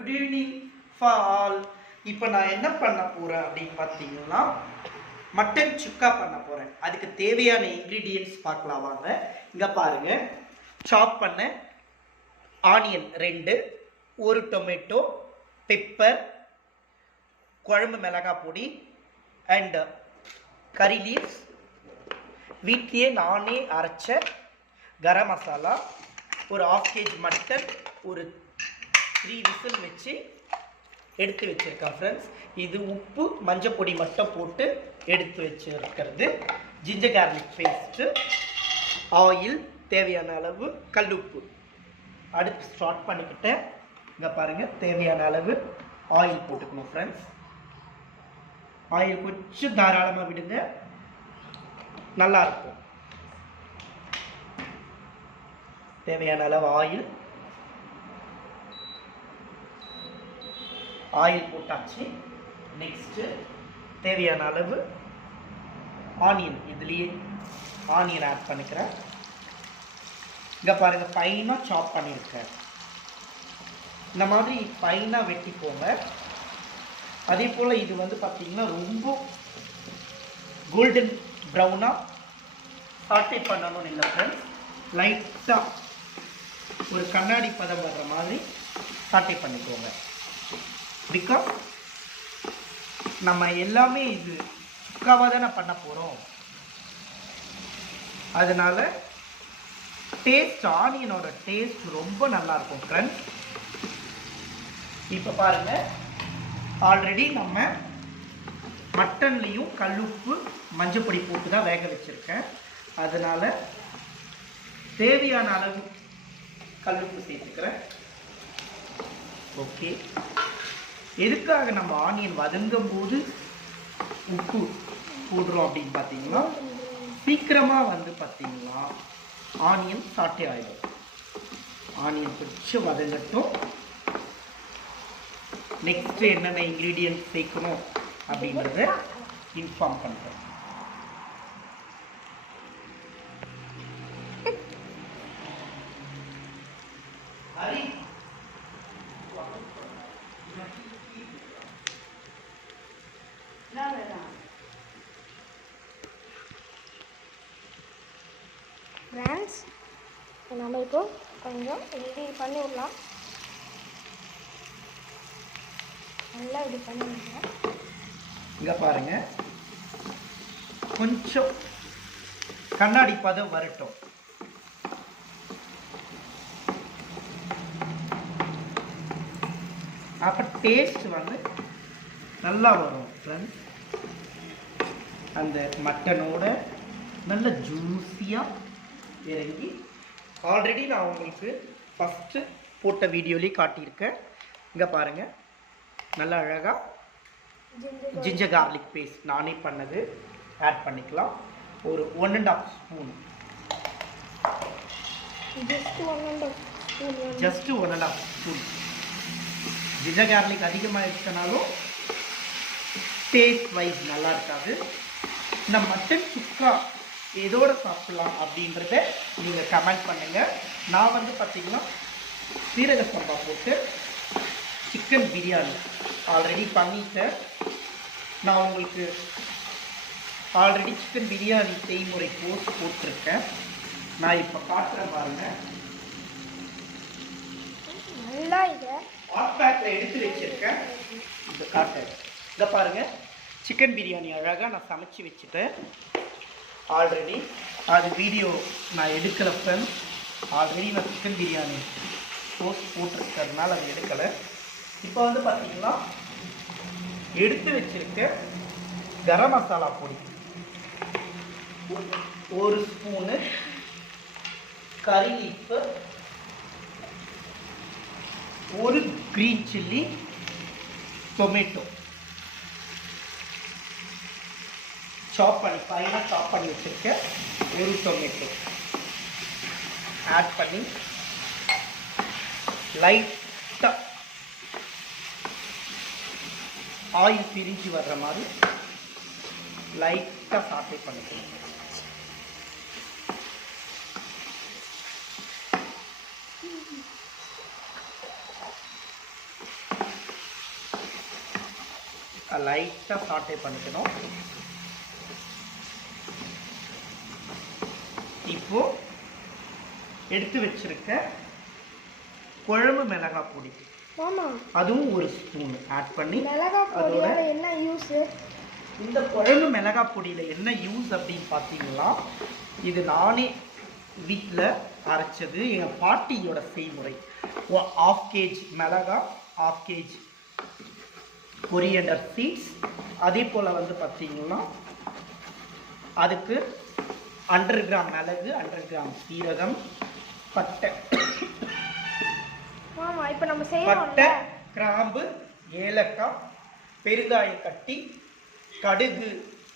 Good evening for all. இப்போ நான் என்ன பண்ண போகிறேன் அப்படின்னு பார்த்தீங்கன்னா மட்டன் சுக்கா பண்ண போகிறேன். அதுக்கு தேவையான இன்க்ரீடியன்ட்ஸ் பார்க்கலாம் வாங்க. இங்கே பாருங்கள், சாப் பண்ண ஆனியன் 2, ஒரு டொமேட்டோ, பெப்பர், குழம்பு மிளகாய் பொடி அண்ட் கறி லீவ்ஸ், வீட்லேயே நானே அரைச்ச கரம் மசாலா, ஒரு 1/2 kg மட்டன், ஒரு 3 விசில் வச்சு எடுத்து வச்சுருக்கேன் ஃப்ரெண்ட்ஸ். இது உப்பு மஞ்சள் பொடி மட்டும் போட்டு எடுத்து வச்சுருக்கிறது. ஜிஞ்சர் கார்லிக் பேஸ்ட்டு, ஆயில், தேவையான அளவு கல்லுப்பு. அடுத்து ஸ்டார்ட் பண்ணிக்கிட்டேன். இங்கே பாருங்கள், தேவையான அளவு ஆயில் போட்டுக்கணும் ஃப்ரெண்ட்ஸ். ஆயில் கொஞ்சம் தாராளமாக விடுங்க, நல்லாயிருக்கும். தேவையான அளவு ஆயில் போட்டாச்சு. நெக்ஸ்ட்டு தேவையான அளவு ஆனியன், இதுலேயே ஆனியன் ஆட் பண்ணிக்கிறேன். இங்கே பாருங்கள், ஃபைனாக சாப் பண்ணியிருக்கேன். இந்த மாதிரி ஃபைனாக வெட்டிப்போங்க. அதே போல் இது வந்து பார்த்திங்கன்னா ரொம்ப கோல்டன் ப்ரௌனாக சாட்டே பண்ணணும்னு இல்லை ஃப்ரெண்ட்ஸ். லைட்டாக ஒரு கண்ணாடி பதம் வர்ற மாதிரி சாட்டே பண்ணிக்கோங்க. பிகாஸ் நம்ம எல்லாமே இது சுக்காவாக தானே பண்ண போகிறோம். அதனால் டேஸ்ட், ஆனியனோட டேஸ்ட் ரொம்ப நல்லாயிருக்கும் ஃப்ரெண்ட்ஸ். இப்போ பாருங்கள், ஆல்ரெடி நம்ம மட்டன்லேயும் கல்லுப்பு மஞ்சப்பொடி போட்டு தான் வேக வச்சுருக்கேன். அதனால் தேவையான அளவு கல்லுப்பு சேர்த்துக்கிறேன். ஓகே, எதுக்காக நம்ம ஆனியன் வதங்கும் போது உப்பு போடுறோம் அப்படின்னு பார்த்தீங்கன்னா, சீக்கிரமாக வந்து பார்த்தீங்கன்னா ஆனியன் சாட்டே ஆகிடும். ஆனியன் கொஞ்சம் வதங்கட்டும். நெக்ஸ்ட்டு என்னென்ன இன்க்ரீடியன்ட் சேர்க்கணும் அப்படின்றத இன்ஃபார்ம் பண்ணுறேன். ஃப்ரெண்ட்ஸ், நம்ம இப்போ கொஞ்சம் இப்படி பண்ணி விடலாம். நல்லா இப்படி பண்ணி விடலாம். இங்கே பாருங்கள், கொஞ்சம் கண்ணாடி பதம் வரட்டும். அப்போ டேஸ்ட் வந்து நல்லா வரும் ஃப்ரெண்ட்ஸ். அந்த மட்டனோட நல்ல ஜூஸியாக இறங்கி, ஆல்ரெடி நான் உங்களுக்கு ஃபஸ்ட்டு போட்ட வீடியோலேயே காட்டியிருக்கேன். இங்கே பாருங்கள், நல்லா அழகாக ஜிஞ்சர் கார்லிக் பேஸ்ட் நானே பண்ணது ஆட் பண்ணிக்கலாம். ஒரு 1.5 spoon, just 1.5 spoon. Ginger garlic அதிகமாக எடுத்தனாலும் டேஸ்ட் வைஸ் நல்லா இருக்காது. இந்த மட்டன் சுக்கா எதோடு சாப்பிட்லாம் அப்படின்றத நீங்கள் கமெண்ட் பண்ணுங்கள். நான் வந்து பார்த்திங்கன்னா சீரக சம்பா போட்டு சிக்கன் பிரியாணி ஆல்ரெடி பண்ணிட்டேன். நான் உங்களுக்கு ஆல்ரெடி சிக்கன் பிரியாணி செய்முறை போட்டிருக்கேன். நான் இப்போ காட்டுறேன் பாருங்கள். நல்லா இதை ஹாட் பேக்கில் எடுத்து வச்சுருக்கேன். இந்த காட்டுறேன். இதை பாருங்கள், சிக்கன் பிரியாணி அழகாக நான் சமைச்சு வச்சுட்டேன் ஆல்ரெடி. அது வீடியோ நான் எடுக்கலை ஃப்ரெண்ட்ஸ். ஆல்ரெடி நான் சிக்கன் பிரியாணி போட்டிருக்கிறதுனால அது எடுக்கலை. இப்போ வந்து பார்த்திங்கன்னா எடுத்து வச்சுருக்க கரம் மசாலா பொடி, 1 ஸ்பூனு கறி லீஃபு, 1 க்ரீன் சில்லி, டொமேட்டோ சாப் பண்ணி ஃபைனாக சாப் பண்ணி வச்சுருக்கேன், 1 டொமேட்டோ ஆட் பண்ணி லைட்டாக ஆயில் பிரிஞ்சு வர்ற மாதிரி லைட்டாக சாட்டே பண்ணிக்கணும். லைட்டாக சாட்டே பண்ணிக்கணும். இப்போ எடுத்து வச்சிருக்க குழம்பு மிளகாய் பொடி மாமா அதுவும் ஒரு ஸ்பூன் ஆட் பண்ணி, மிளகாய் பொடியோட என்ன யூஸ்? இந்த குழம்பு மிளகாய் பொடியில் என்ன யூஸ் அப்படின்னு பார்த்தீங்கன்னா, இது நானே வீட்டில் அரைச்சது, எங்கள் பாட்டியோட செய்முறை. 1/2 kg மிளகாய், 1/2 kg கொரியண்டர் சீட்ஸ், அதே போல் வந்து பார்த்தீங்கன்னா அதுக்கு 100 கிராம் மிளகு, 100 கிராம் சீரகம், பட்டை, மாமா இப்போ நம்ம பட்டை, செய்யறோம்ல, கிராம்பு, ஏலக்காய், பெருங்காயம் கட்டி,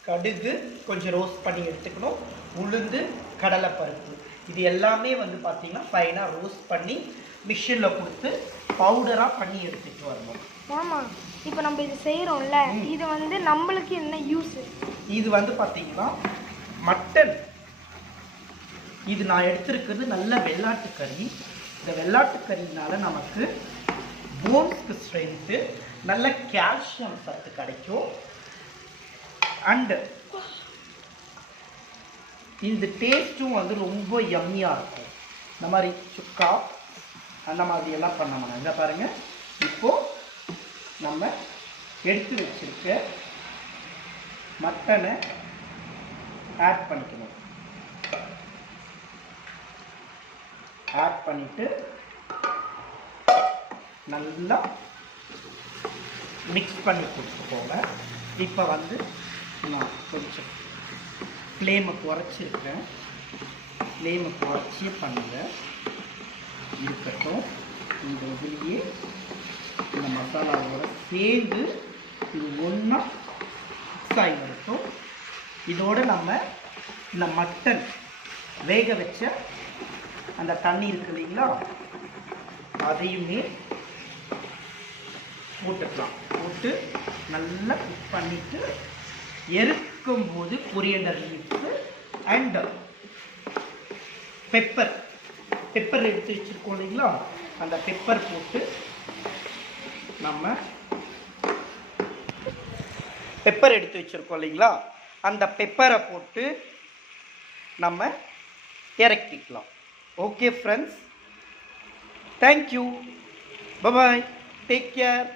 கடுகு கொஞ்சம் ரோஸ்ட் பண்ணி எடுத்துக்கணும், உளுந்து, கடலைப்பருப்பு, இது எல்லாமே வந்து பார்த்தீங்கன்னா ஃபைனாக ரோஸ்ட் பண்ணி மிஷினில் கொடுத்து பவுடராக பண்ணி எடுத்துகிட்டு வரணும். மாமா இப்போ நம்ம இது செய்யறோம்ல, இது வந்து நம்மளுக்கு என்ன யூஸ்? இது வந்து பார்த்தீங்கன்னா மட்டன், இது நான் எடுத்திருக்கிறது நல்ல வெள்ளாட்டு கறி. இந்த வெள்ளாட்டு கறினால நமக்கு போன்ஸ்க்கு ஸ்ட்ரென்த்து, நல்ல கால்சியம் சத்து கிடைக்கும். அண்டு இந்த டேஸ்ட்டும் வந்து ரொம்ப யம்மியாக இருக்கும். இந்த மாதிரி சுக்கா அந்த மாதிரி எல்லாம் பண்ண மாட்டோம். இங்கே பாருங்கள், இப்போது நம்ம எடுத்து வச்சிருக்க மட்டனை ஆட் பண்ணிக்கணும். ஆட் பண்ணிட்டு நல்லா மிக்ஸ் பண்ணி கொடுத்துக்கோங்க. இப்போ வந்து நான் கொஞ்சம் ஃப்ளேமை குறைச்சிருக்கேன், ஃப்ளேமை குறைச்சியே பண்ணுங்க, இருக்கட்டும். இந்த இதுலேயே இந்த மசாலாவோட சேர்ந்து இது ஒன்றா மிக்ஸ் ஆகி வரட்டும். இதோடு நம்ம இந்த மட்டன் வேக வச்ச அந்த தண்ணி இருக்கு இல்லைங்களா, அதையுமே போட்டுக்கலாம். போட்டு நல்லா குக் பண்ணிவிட்டு எருக்கும்போது கொரியண்டர் லீவ்ஸு அண்ட் பெப்பர் எடுத்து வச்சுருக்கோம் இல்லைங்களா, அந்த பெப்பர் போட்டு நம்ம பெப்பர் எடுத்து வச்சுருக்கோம் இல்லைங்களா, அந்த பெப்பரை போட்டு நம்ம இறக்கிக்கலாம். Okay friends, thank you, bye bye, take care.